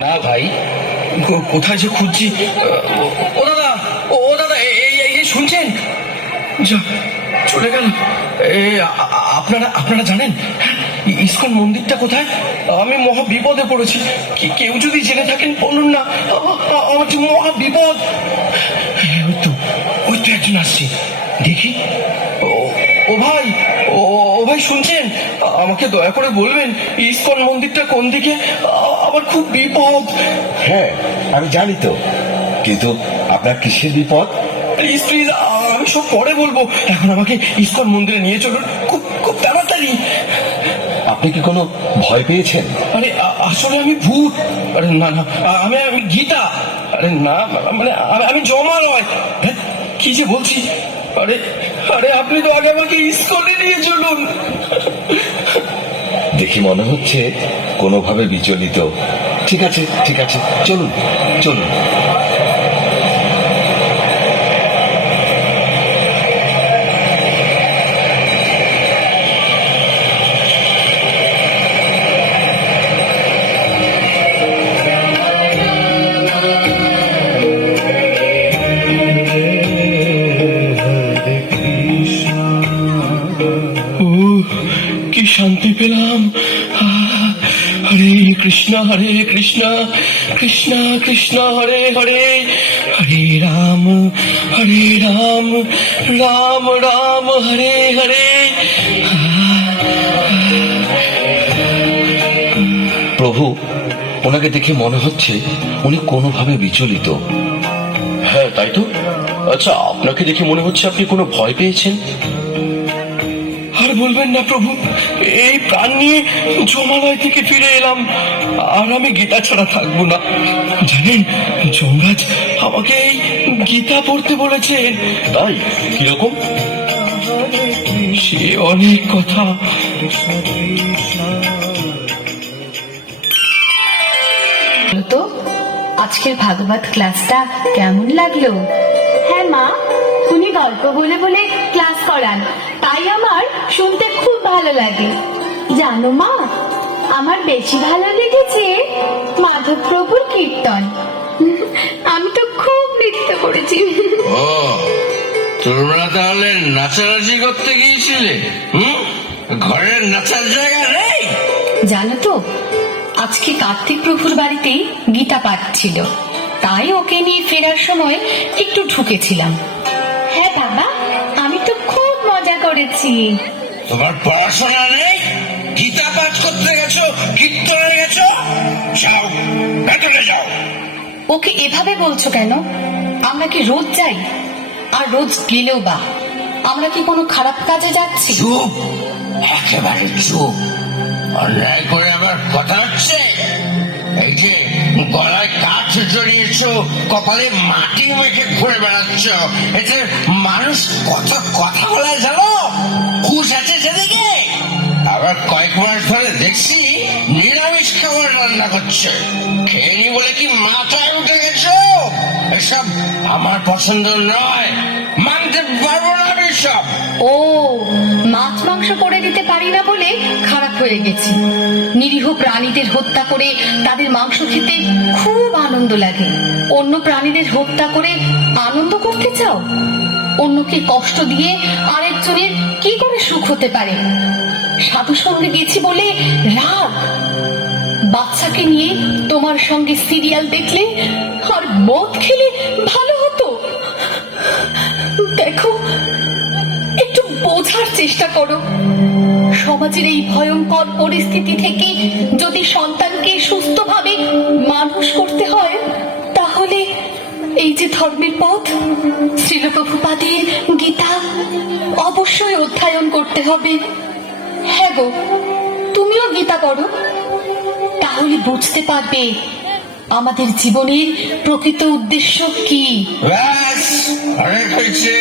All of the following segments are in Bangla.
না ভাই, কোথায় যে খুঁজছি। ও দাদা, ও দাদা, এই শুনছেন? যা, চলে গেল। আপনারা জানেন ইসকন মন্দিরটা কোথায়? আমি মহা বিপদে পড়েছি। কেউ যদি জেনে থাকেন বলুন না, আমার যে মহা বিপদ। ওই তো একজন আসছে, দেখি। ও ভাই, ও ভাই শুনছেন? আমাকে দয়া করে বলবেন ইসকন মন্দিরটা কোন দিকে? আমার খুব বিপদ। হ্যাঁ, আমি জানি তো, কিন্তু আপনার কিসের বিপদ? প্লিজ প্লিজ, আমি সব পরে বলবো। এখন আমাকে ইসকন মন্দিরে নিয়ে চলুন, খুব খুব তাড়াতাড়ি। আপনি কি কোনো ভয় পেয়েছেন? আরে আসলে আমি ভূত। আরে না না, আমি গীতা। আরে না, মানে আমি জমা নয়। কি যে বলছি। আরে আরে আপনি তো আগে আমাকে ইসকনে নিয়ে চলুন। দেখি মনে হচ্ছে কোনোভাবে বিচলিত। ঠিক আছে ঠিক আছে, চলুন চলুন। কি শান্তি পেলাম। হরে কৃষ্ণ কৃষ্ণ কৃষ্ণ হরে হরে, হরে রাম রাম রাম হরে হরে। প্রভু, ওনাকে দেখে মনে হচ্ছে উনি কোনোভাবে বিচলিত। হ্যাঁ তাই তো। আচ্ছা, আপনাকে দেখে মনে হচ্ছে আপনি কোনো ভয় পেয়েছেন। আর বলবেন না প্রভু, এই প্রাণ নিয়ে যমালয় থেকে ফিরে এলাম, আর আমি গীতা ছাড়া থাকবো না। জানেন, যমরাজ আমাকে এই গীতা পড়তে বলেছেন। তাই? কিরকম? সে অনেক কথা। তো আজকের ভাগবত ক্লাসটা কেমন লাগলো? হ্যাঁ মা, তুমি গল্প বলে বলে ক্লাস করান, তাই আমার শুনতে খুব ভালো লাগে। জানো মা, আমার বেশি ভালো লেগেছে মাধব প্রভুর কীর্তন। আমি তো খুব নৃত্য করেছি। ও, তোমরা তাহলে নাচানাচি করতে গিয়েছিলে? ঘরের নাচার জায়গা নেই? জানো তো, আজকে কার্তিক প্রভুর বাড়িতেই গীতা পাঠ ছিল, তাই ওকে নিয়ে ফেরার সময় একটু ঢুকেছিলাম। হ্যাঁ বাবা, আমি তো খুব মজা করেছি। তোমার পড়াশোনা নেই? গীতা পাঠ করতে গেছো, কীর্তনে গেছো? যাও, ভেতরে যাও। ওকে এভাবে বলছো কেন? আমরা কি রোজ যাই? আর রোজ গেলেও বা আমরা কি কোনো খারাপ কাজে যাচ্ছি? চুপ, একেবারে চুপ। অন্যায় করে আবার কথা হচ্ছে। এই যে গলায় কাঠ জড়িয়েছ, কপালে মাটি মেখে ঘুরে বেড়াচ্ছ, এতে মানুষ কত কথা বলে জানো? খুশ আছে সেদিকে। আবার কয়েক মাস ধরে দেখছি নিরামিষ খাবার রান্না করছে। খেয়ে নি বলে কি মাথায় উঠে গেছো? এসব আমার পছন্দ নয়, মানতে পারবো না আমি সব। ও, মাছ মাংস করে দিতে পারি না বলে খারাপ হয়ে গেছি। নিরীহ প্রাণীদের হত্যা করে তাদের মাংস খেতে খুব আনন্দ লাগে। অন্য প্রাণীদের হত্যা করে আনন্দ করতে চাও? অন্যকে কষ্ট দিয়ে আরেকজনের কি করে সুখ হতে পারে? সাধু সঙ্গে গেছি বলে রাগ? বাচ্চাকে নিয়ে তোমার সঙ্গে সিরিয়াল দেখলে আর মদ খেলে ভালো হতো। দেখো, একটু বোঝার চেষ্টা করো। সমাজের এই ভয়ঙ্কর পরিস্থিতি থেকে যদি সন্তানকে সুস্থভাবে মানুষ করতে হয়, তাহলে এই যে ধর্মের পথ, শ্রীল প্রভুপাদের গীতা অবশ্যই অধ্যয়ন করতে হবে। হ্যাঁ গো, তুমিও গীতা পড়ো, তাহলে বুঝতে পারবে আমাদের জীবনের প্রকৃত উদ্দেশ্য কি। ব্যাস, অনেক হয়েছে।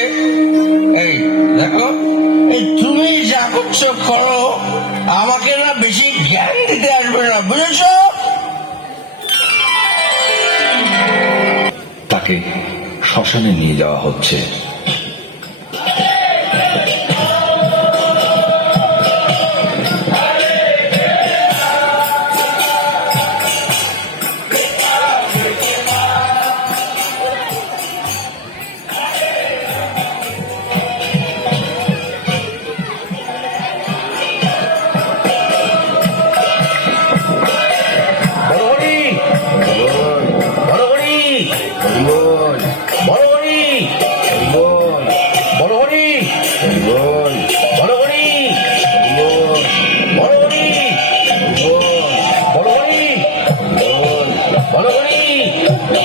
এই দেখো, এই তুমি যা করছো করো, আমাকে না বেশি জ্ঞান দিতে আসবে না, বুঝেছ? তাকে শ্মশানে নিয়ে যাওয়া হচ্ছে।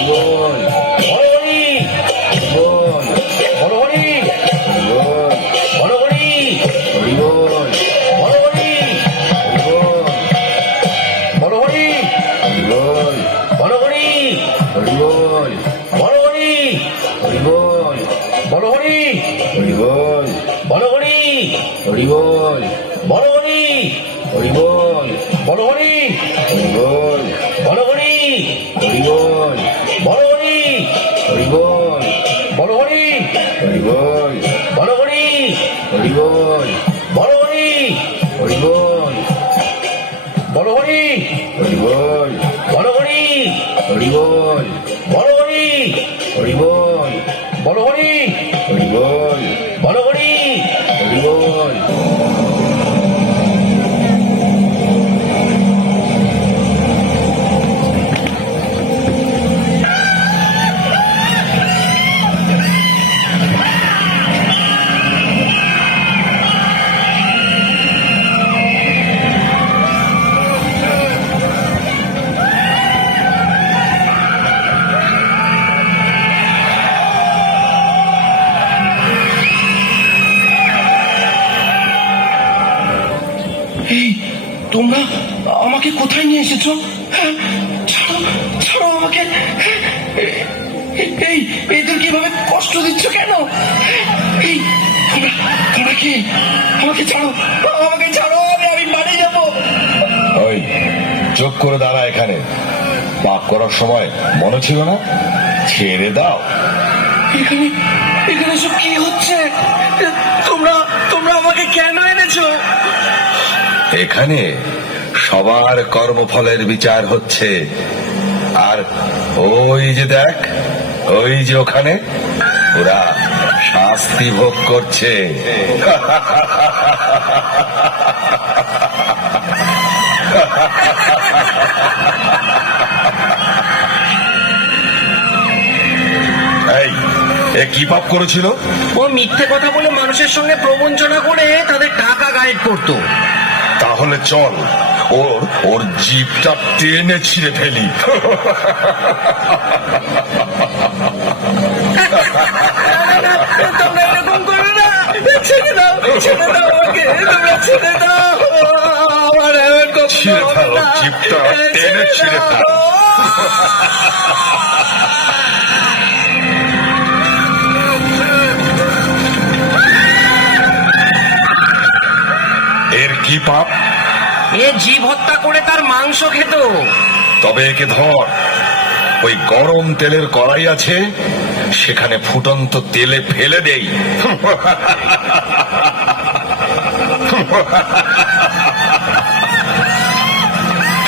বল বড় হরি, বল বড় হরি, বল বড় হরি, বল বড় হরি, বড় হরি, বল বড় হরি, বল বড় হরি, বল বড় হরি, বল বড় হরি, বল বড় হরি, বল বড় হরি, বল বড় হরি, বল বড় হরি, বল বড় হরি, বল বড় হরি, বল বড় হরি, বল বড় হরি, বল বড় হরি, বল বড় হরি, বল বড় হরি, বল বড় হরি। বল এই তোমরা আমাকে কোথায় নিয়ে এসেছো? হ্যাঁ, ছাড়ো, ছাড়ো আমাকে। হ্যাঁ, এই এদের কিভাবে কষ্ট দিচ্ছ কেন? হ্যাঁ, এই তোমরা তোমরা কি? আমাকে ছাড়ো, আমাকে ছাড়ো, আমি বাড়ি যাবো। ওই চুপ করে দাঁড়া এখানে। পাপ করার সময় মনে ছিল না? ছেড়ে দাও। এখানে এখানে সব কি হচ্ছে? তোমরা তোমরা আমাকে কেন এনেছো? এখানে সবার কর্মফলের বিচার হচ্ছে। আর ওই যে দেখ, ওই যে ওখানে ওরা শাস্তি ভোগ করছে। এই, এ কি পাপ করেছিল? ও মিথ্যে কথা বলে মানুষের সঙ্গে প্রবঞ্চনা করে তাদের টাকা গায়েব করতো। তাহলে চল ওর ওর জিভটা টেনে ছিঁড়ে ফেলি। তোমরা এরকম করো না, ছেড়ে দাও, ছেড়ে দাও আমাকে, তোমরা ছেড়ে দাও। আমার এমন কখনো ছিঁড়ে হবে ফেল, না। জিভটা টেনে ছিঁড়ে ফেল। এর কি পাপ? এ জীব হত্যা করে তার মাংস খেত। তবে একে ধর, ওই গরম তেলের কড়াই আছে, সেখানে ফুটন্ত তেলে ফেলে দেই।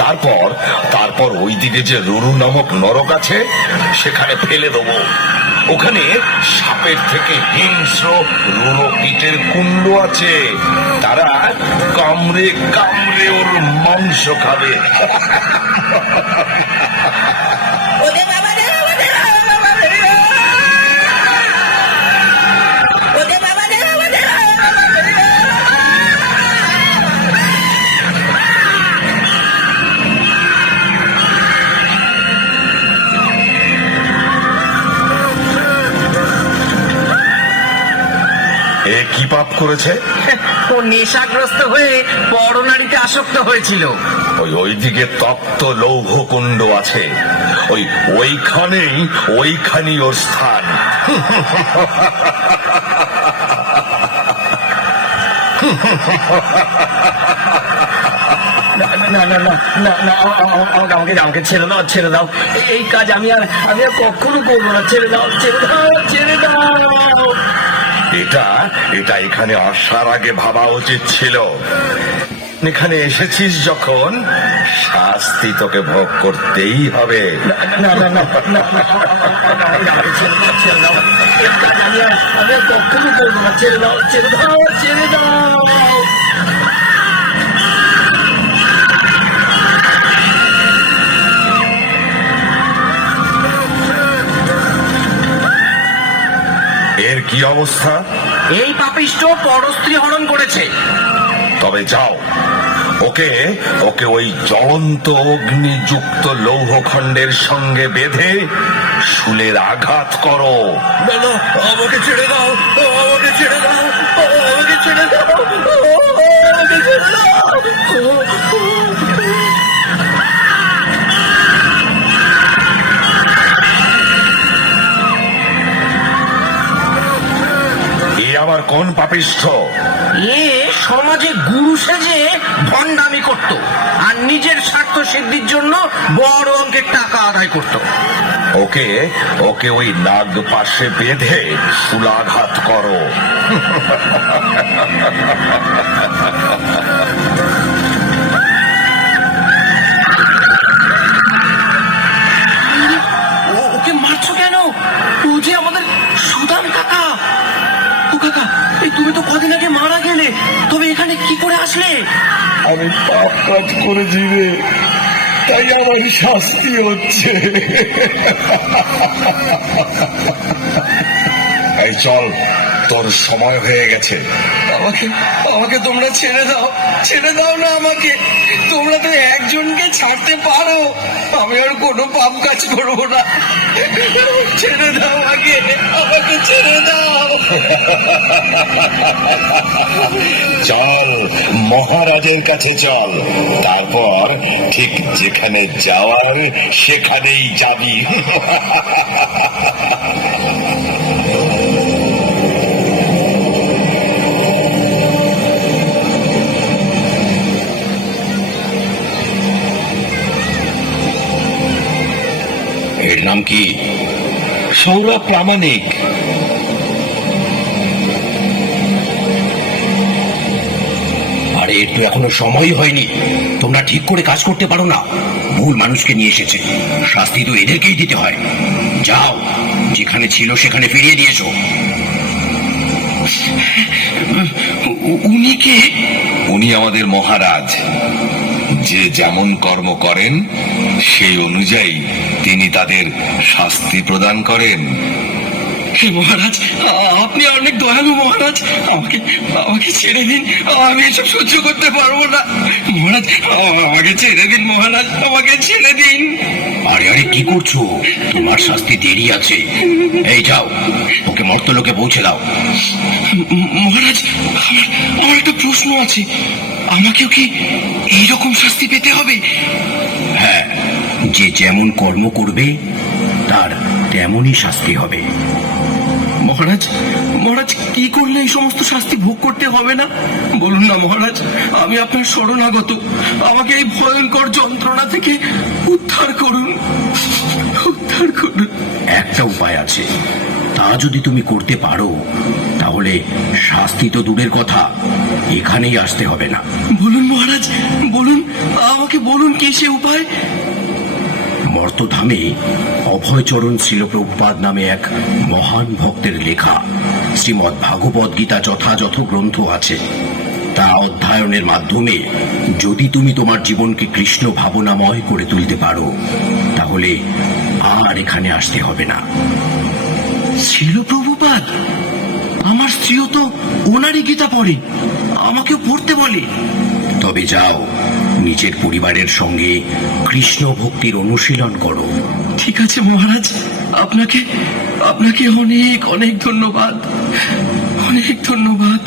তারপর তারপর ওইদিকে যে রুরু নামক নরক আছে, সেখানে ফেলে দেবো। ওখানে সাপের থেকে হিংস্র রুরো কীটের কুণ্ড আছে, তারা কামড়ে কামড়ে ওর মাংস খাবে। এ কি পাপ করেছে? ও নেশাগ্রস্ত হয়ে পরনারীতে আসক্ত হয়েছিল। ওইদিকে তপ্ত লৌহ কুণ্ড আছে, ওইখানেই ওর স্থান। না না না না না না, আমাকে আমাকে ছেড়ে দাও, ছেড়ে দাও। এই কাজ আমি আর কখনো করবো না। ছেড়ে দাও, ছেড়ে দাও, ছেড়ে দাও। এটা এখানে আসার আগে ভাবা উচিত ছিল। এখানে এসেছিস যখন, শাস্তি তোকে ভোগ করতেই হবে। না না না না না, আমাকে ছেড়ে দাও, ছেড়ে দাও। এই কাজ আমি আর কখনো করবো না। ছেড়ে দাও, ছেড়ে দাও, ছেড়ে দাও। এর কি অবস্থা? এই পাপিষ্ট পরস্ত্রী হরণ করেছে। তবে যাও, ওকে ওকে ওই জ্বলন্ত অগ্নিযুক্ত লৌহখণ্ডের সঙ্গে বেঁধে শুলের আঘাত করো। না না, আমাকে ছেড়ে দাও, আমাকে ছেড়ে দাও, আমাকে ছেড়ে দাও, আমাকে ছেড়ে দাও। এ আবার কোন পাপিষ্ঠ? এ সমাজে গুরু সেজে ভণ্ডামি করত আর নিজের স্বার্থ সিদ্ধির জন্য বড় অঙ্কের টাকা আদায় করত। ওকে ওকে ওই নাগ পাশে বেঁধে শুলাঘাত করো। ওকে মারছো কেন? ও যে আমাদের সুদাম কাকা। ও কাকা, এই তুমি তো কদিন আগে মারা গেলে, তবে এখানে কি করে আসলে? আমি পাপ কাজ করেছি রে, তাই আমার শাস্তি হচ্ছে। এই চল, তোর সময় হয়ে গেছে। আমাকে আমাকে তোমরা ছেড়ে দাও, ছেড়ে দাও না আমাকে। তোমরা তো একজনকে ছাড়তে পারো, আমি আর কোনো পাপ কাজ করবো না। ছেড়ে দাও আমাকে, আমাকে ছেড়ে দাও। চল মহারাজের কাছে চল, তারপর ঠিক যেখানে যাওয়ার সেখানেই যাবি। এর নাম কি? সৌরভ প্রামাণিক। আরে এর তো এখনো সময়ই হয়নি, তোমরা ঠিক করে কাজ করতে পারো না। ভুল মানুষকে নিয়ে এসেছে, শাস্তি তো এদেরকেই দিতে হয়। যাও, যেখানে ছিল সেখানে ফিরিয়ে দিয়েছো। উনি কে? উনি আমাদের মহারাজ। যে যেমন কর্ম করেন সেই অনুযায়ী তিনি তাদের শাস্তি প্রদান করেন। হে মহারাজ, আপনি অনেক দয়ালু মহারাজ, আমাকে আমাকে ছেড়ে দিন, আমি এসব সহ্য করতে পারবো না মহারাজ, আমাকে ছেড়ে দিন মহারাজ, আমাকে ছেড়ে দিন। আরে আরে কি করছো? তোমার শাস্তি দেরি আছে। এই যাও, ওকে মর্তলোকে পৌঁছে দাও। মহারাজ, আমার একটা প্রশ্ন আছে, আমাকেও কি এইরকম শাস্তি পেতে হবে? হ্যাঁ, যে যেমন কর্ম করবে তার তেমনই শাস্তি হবে। মহারাজ, মহারাজ কি করলে এই সমস্ত শাস্তি ভোগ করতে হবে না? বলুন না মহারাজ, আমি আপনার শরণাগত, আমাকে এই ভয়ঙ্কর যন্ত্রণা থেকে উদ্ধার করুন, উদ্ধার করুন। একটা উপায় আছে, তা যদি তুমি করতে পারো তাহলে শাস্তি তো দূরের কথা, এখানেই আসতে হবে না। বলুন মহারাজ, বলুন, আমাকে বলুন কি সে উপায়। মর্তধামে অভয়চরণ শিলপ্রভুপাদ নামে এক মহান ভক্তের লেখা শ্রীমদ্ ভাগবত গীতা যথাযথ গ্রন্থ আছে। তা অধ্যয়নের মাধ্যমে যদি তুমি তোমার জীবনকে কৃষ্ণ ভাবনাময় করে তুলতে পারো তাহলে আর এখানে আসতে হবে না। শিলপ্রভুপাদ? আমার স্ত্রীও তো ওনারই গীতা পড়ে, আমাকেও পড়তে বলে। তবে যাও, নিজের পরিবারের সঙ্গে কৃষ্ণ ভক্তির অনুশীলন করো। ঠিক আছে মহারাজ, আপনাকে আপনাকে অনেক অনেক ধন্যবাদ, অনেক ধন্যবাদ।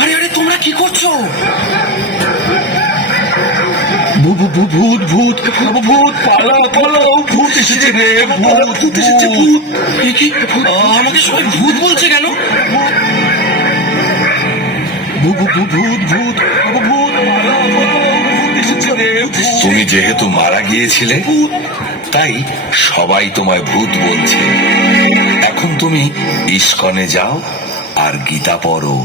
আরে আরে তোমরা কি করছো? ভূত ভূত ভূত ভূত, পালাও পালাও, ভূত এসেছে রে, ভূত এসেছে, ভূত। আমাকে সবাই ভূত বলছে কেন? ভূত ভূত ভূত ভূত ভূত, পালাও পালাও, তুমি যেহেতু মারা গিয়েছিলে তাই সবাই তোমায় ভূত বলছে। এখন তুমি ইস্কনে যাও আর গীতা পড়ো।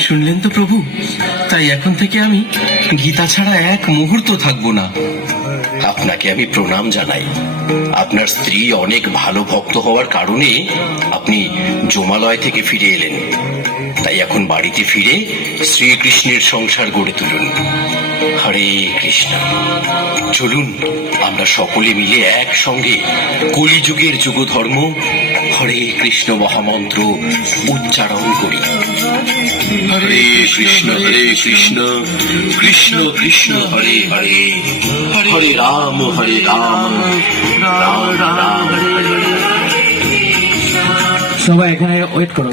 শুনলেন তো প্রভু, তাই এখন থেকে আমি গীতা ছাড়া এক মুহূর্ত থাকবো না। আপনাকে আমি প্রণাম জানাই। আপনার স্ত্রী অনেক ভালো ভক্ত হওয়ার কারণে আপনি জমালয় থেকে ফিরে এলেন। তাই এখন বাড়িতে ফিরে শ্রীকৃষ্ণের সংসার গড়ে তুলুন। হরে কৃষ্ণ। চলুন আমরা সকলে মিলে একসঙ্গে কলিযুগের যুগধর্ম হরে কৃষ্ণ মহামন্ত্র উচ্চারণ করি। হরে কৃষ্ণ কৃষ্ণ কৃষ্ণ হরে হরে, হরে রাম রাম রাম হরে হরে। সবাই এখানে ওয়েট করো।